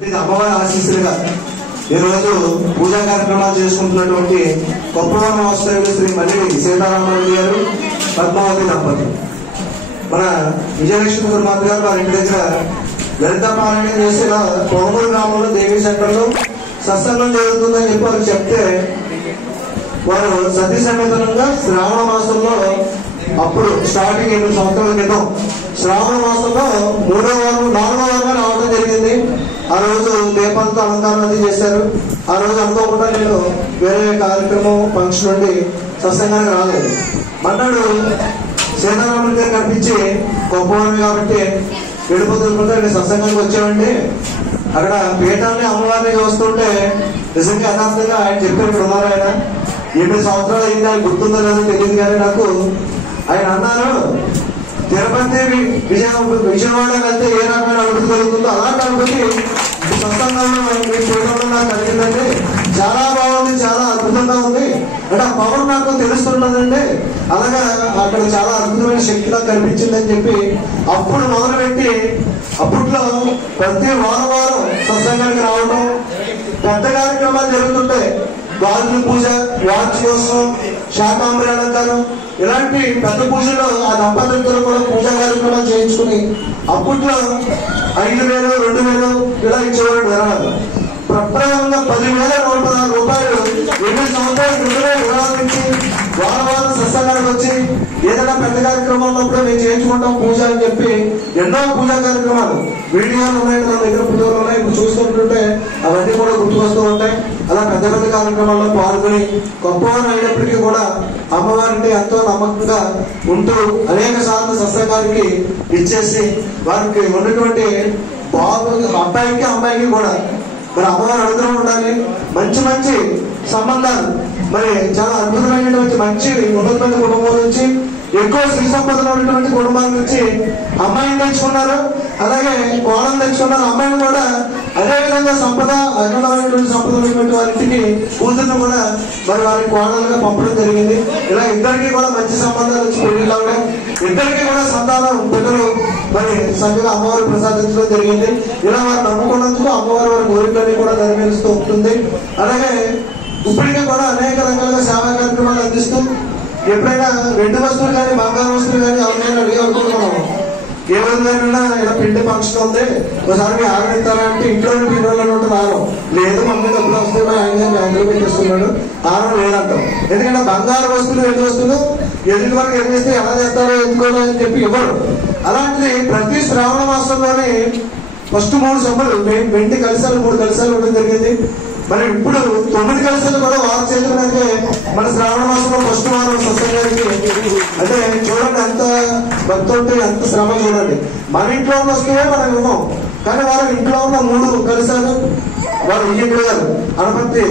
అమ్మవారి ఆశీస్సులుగా ఈరోజు పూజా కార్యక్రమాలు చేసుకుంటున్నటువంటి కొప్పవరం వాస్తవ్యులు శ్రీ మల్లిడి సీతారామరెడ్డి గారు, పద్మావతి దంపతులు. మన విజయలక్ష్మి కుమార్ గారు వారి ఇంటి దగ్గర లలిత పారాయణ చేసి పొగమూరు గ్రామంలో దేవీ సెంటర్లో సత్సంగం జరుగుతుందని చెప్పి వారికి చెప్తే వారు సతీ సమేతంగా శ్రావణ మాసంలో అప్పుడు స్టార్టింగ్ 8 సంవత్సరాల క్రితం శ్రావణ మాసంలో 3వ వారం 4వ వారం రావడం జరిగింది. ఆ రోజు దీపాలతో అలంకారం అది చేశారు. ఆ రోజు అనుకోకుండా నేను వేరే కార్యక్రమం ఫంక్షన్ నుండి సత్సంగానికి రాలేదు. మన్నాడు సీతారాముడి గారు కనిపించి గొప్పవారు కాబట్టి వెళ్ళిపోతుంటే సత్సంగానికి వచ్చామండి. అక్కడ పీఠాన్ని అమ్మవారిని చూస్తుంటే నిజంగా యథార్థంగా ఆయన చెప్పారు. ఉన్నారు ఆయన 8 సంవత్సరాలు అయింది, ఆయన గుర్తుందో లేదో తెలియదు కానీ నాకు ఆయన అన్నారు, తిరుపతి విజయవాడ వెళ్తే ఏ రకమైన అనుభూతి కలుగుతుందో అలాంటి అనుభూతి సత్సంగంలో మీ చూడడం నాకు కలిగిందండి. చాలా బాగుంది, చాలా అద్భుతంగా ఉంది. అంటే ఆ పవర్ నాకు తెలుస్తున్నదండి. అలాగా అక్కడ చాలా అద్భుతమైన శక్తి నాకు కనిపించిందని చెప్పి అప్పుడు మొదలుపెట్టి అప్పట్లో ప్రతి వారం సత్సంగానికి రావడం, పెద్ద కార్యక్రమాలు జరుగుతుంటాయి. గాజుల పూజ, వార్షికోత్సవం, శాకాంబరి అలంకారం, ఇలాంటి పెద్ద పూజలో ఆ దంపతులతో కూడా పూజా కార్యక్రమాలు చేయించుకుని అప్పట్లో 5,000, 2,000 ఇలా ఇచ్చేవారు విరాళాలు. ప్రప్రదంగా 10,116 రూపాయలు 8 సంవత్సరాల క్రితమే విరాళాలు ఇచ్చి వారం సత్సంగానికి వచ్చి ఏదైనా పెద్ద కార్యక్రమం ఉన్నప్పుడు మేము చేయించుకుంటాం పూజ అని చెప్పి ఎన్నో పూజా కార్యక్రమాలు వీడియోలు ఉన్నాయి, నా దగ్గర ఫోటోలు ఉన్నాయి. ఇప్పుడు చూసుకుంటుంటే అవన్నీ కూడా గుర్తుకొస్తూ ఉంటాయి. అలా పెద్ద పెద్ద కార్యక్రమాల్లో పాల్గొని గొప్పవారు అయినప్పటికీ కూడా అమ్మవారిని ఎంతో నమ్మకంగా ఉంటూ అనేక సార్లు సత్సంగానికి ఇచ్చేసి వారికి ఉన్నటువంటి బాబు అబ్బాయికి అమ్మాయికి కూడా మరి అమ్మవారి అనుగ్రహం ఉండాలి. మంచి మంచి సంబంధాలు, మరి చాలా అద్భుతమైనటువంటి మంచి ఉన్నతమైన కుటుంబం నుంచి ఎక్కువ శ్రీ సంపదలు ఉన్నటువంటి కుటుంబాల నుంచి అమ్మాయిని తెచ్చుకున్నారు, అలాగే కోడలు తెచ్చుకున్నారు. అమ్మాయిని కూడా అదేవిధంగా సంపద అన్నమైనటువంటి సంపద ఉన్నటువంటి వారికి కూతురును కూడా మరి వారి కోడలుగా పంపడం జరిగింది. ఇలా ఇద్దరికి కూడా మంచి సంబంధాలు వచ్చి పెళ్లిళ్ళు అవడం, ఇద్దరికి కూడా సంతానం పిల్లలు మరి చక్కగా అమ్మవారు ప్రసాదించడం జరిగింది. ఇలా వారు నమ్ముకున్నందుకు అమ్మవారు వారి కోరికలన్నీ కూడా నెరవేరుస్తూ ఉంటుంది. అలాగే ఇప్పటికీ కూడా అనేక రకాలుగా సేవా కార్యక్రమాలు అందిస్తూ ఎప్పుడైనా వెండి వస్తువులు కానీ బంగారు వస్తువులు కానీ ఎవరైనా అనుకుంటున్నాము, ఏ విధంగా ఇలా పిండి ఫంక్షన్ ఉంది ఒకసారి మీ ఆనందిస్తారా అంటే ఇంట్లోనే పిల్లలు ఉంటే రాను లేదు, మమ్మీ డబ్బులు వస్తాయి ఆయన బ్యాంకులో పెట్టేస్తున్నాడు ఆనం లేదంటాం. ఎందుకంటే బంగారు వస్తువులు వెండి వస్తువులు ఎదుటి వరకు ఏం చేస్తే ఎలా చేస్తారో ఎందుకోవాలో అని చెప్పి ఇవ్వరు. అలాంటిది ప్రతి శ్రావణ మాసంలోనే ఫస్ట్ 3 సభలు వెండి కలశాలు 3 కలశాలు ఇవ్వడం జరిగింది. మరి ఇప్పుడు 9 కలశాలు కూడా వారు చేతులకే మన శ్రావణ మాసంలో ఫస్ట్ వారం సత్సంగానికి. అంటే చూడండి ఎంత భక్తి ఉంటే ఎంత శ్రమ చూడండి. మన ఇంట్లో ఉన్న వస్తువే మనం ఇవ్వం, కానీ వారు ఇంట్లో ఉన్న 3 కలశాలు, వారు ఈయకుడు గారు అనపత్తి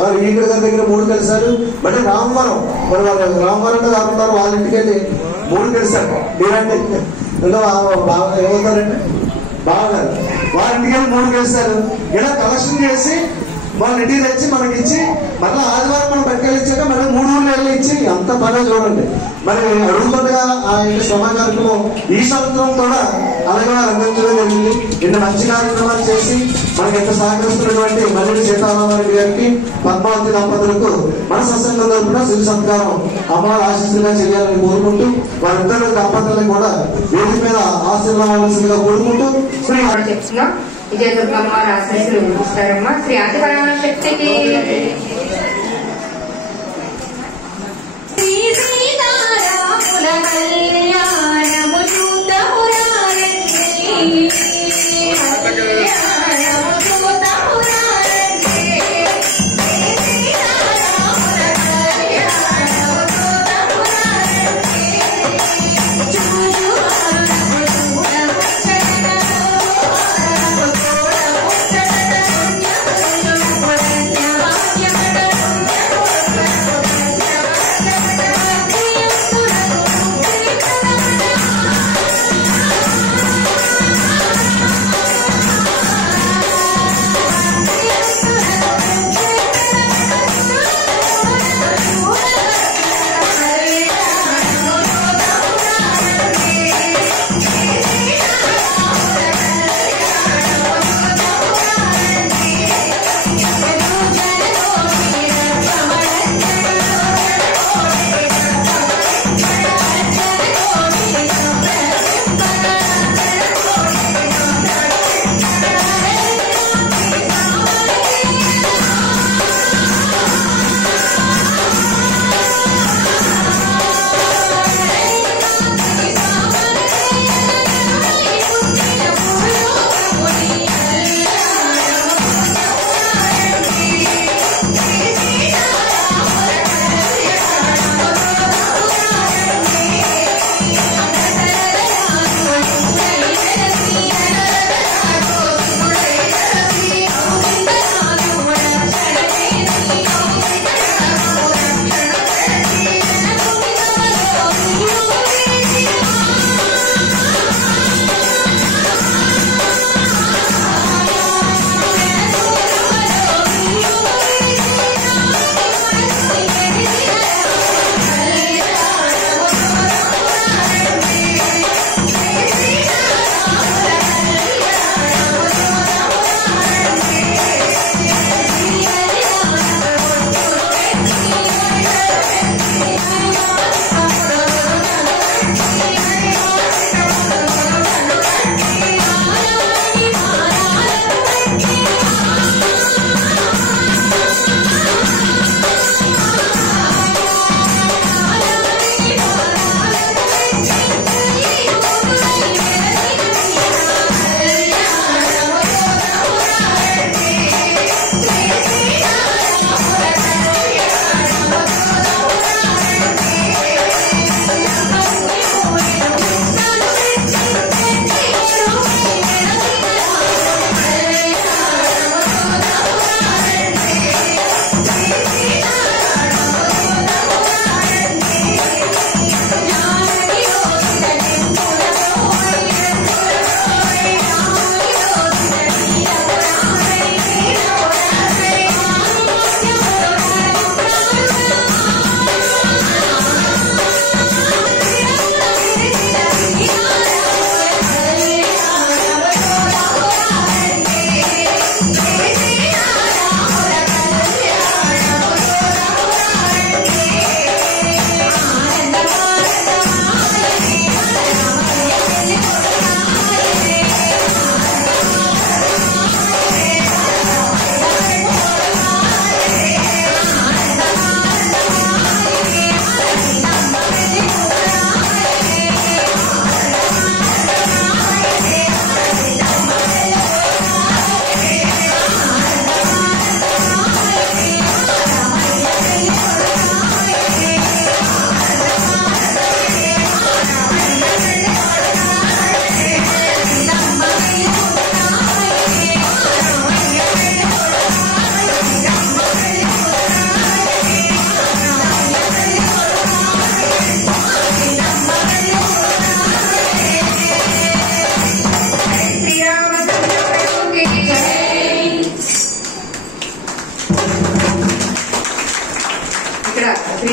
వారు ఈయకుడు గారి దగ్గర 3 కలశాలు, మళ్ళీ రామవరం మరి వాళ్ళు రామవరంలో కాకుండా వాళ్ళ ఇంటికి వెళ్ళి 3 కలశాలు మీరంటే ఏమవుతారంటే బాగారు వారింటికి వెళ్ళి 3 కలశాలు ఇలా కలెక్షన్ చేసి వాళ్ళ ఇంటికి తెచ్చి మనకి ఇచ్చి మళ్ళీ ఆదివారం మనం పట్టుకెళ్ళిచ్చాక మళ్ళీ 3 ఊర్లు వెళ్ళి ఇచ్చి అంత పని చూడండి. మరి అడుగుతుండగా ఆ శ్రమ కార్యక్రమం ఈ సంవత్సరం కూడా అలాగే అందించడం జరిగింది. ఇన్ని మంచి కార్యక్రమాలు చేసి మనకి ఎంత సహకరిస్తున్నటువంటి మల్లిడి సీతారామరెడ్డి గారికి, పద్మావతి దంపతులకు మన సత్సంగం తరపున శివ సత్కారం అమ్మవారి ఆశీస్సులుగా చేయాలని కోరుకుంటూ వారిద్దరు దంపతులను కూడా వేదిక మీద ఆశీర్వాదాల్సిందిగా కోరుకుంటూ శ్రీ విజయదుర్గమ్మ ఆశీస్సులు ఇస్తారమ్మా. శ్రీ ఆది పరాశక్తికి Yeah.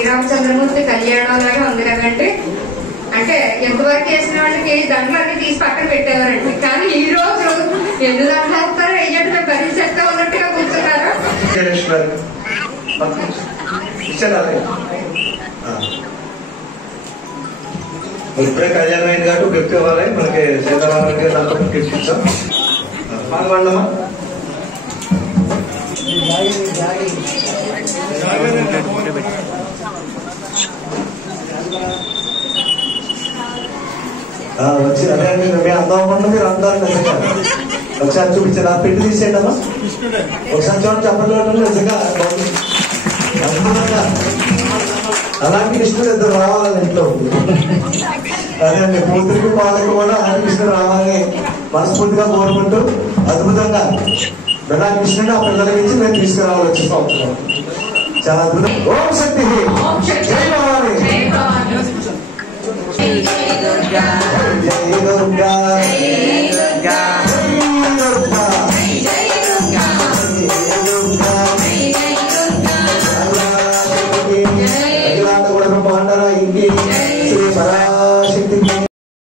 శ్రీరామచంద్రమూర్తి కళ్యాణం లాగా ఉంది కదండి. అంటే ఎంతవరకు వేసిన వాళ్ళకి దండలు అన్ని తీసి పక్కన పెట్టేవారండి. కానీ ఈ రోజు ఎన్ని దండలు వేస్తారో వెయ్యండి మేము భరించేస్తా ఉన్నట్టుగా కూర్చున్నారు. ఇప్పుడే కళ్యాణం అయింది కాబట్టి గిఫ్ట్ ఇవ్వాలి. మనకి సీతారాములకి దంపతులు గిఫ్ట్ ఇచ్చాం. పాల్గొండమ్మా. వచ్చి అదే అండి మేము అందం మీరు అందరూ నిజంగా ఒకసారి చూపించారు. ఆ పెట్టి తీసేయండి అమ్మా. ఒకసారి చూడండి చెప్పండి. నిజంగా అద్భుతంగా అలాంటి కృష్ణుడు ఇద్దరు రావాలని ఇంట్లో. అదే అండి కూతురికి వాళ్ళకి కూడా అలాంటి కృష్ణుడు రావాలని మనస్ఫూర్తిగా కోరుకుంటూ అద్భుతంగా ఇలా కృష్ణుడు ఆ పిల్లలకి ఇచ్చి మేము తీసుకురావాలి వచ్చి సంవత్సరం. చాలా అద్భుతం. ఓం శక్తి జై భవాని జై దుర్గా.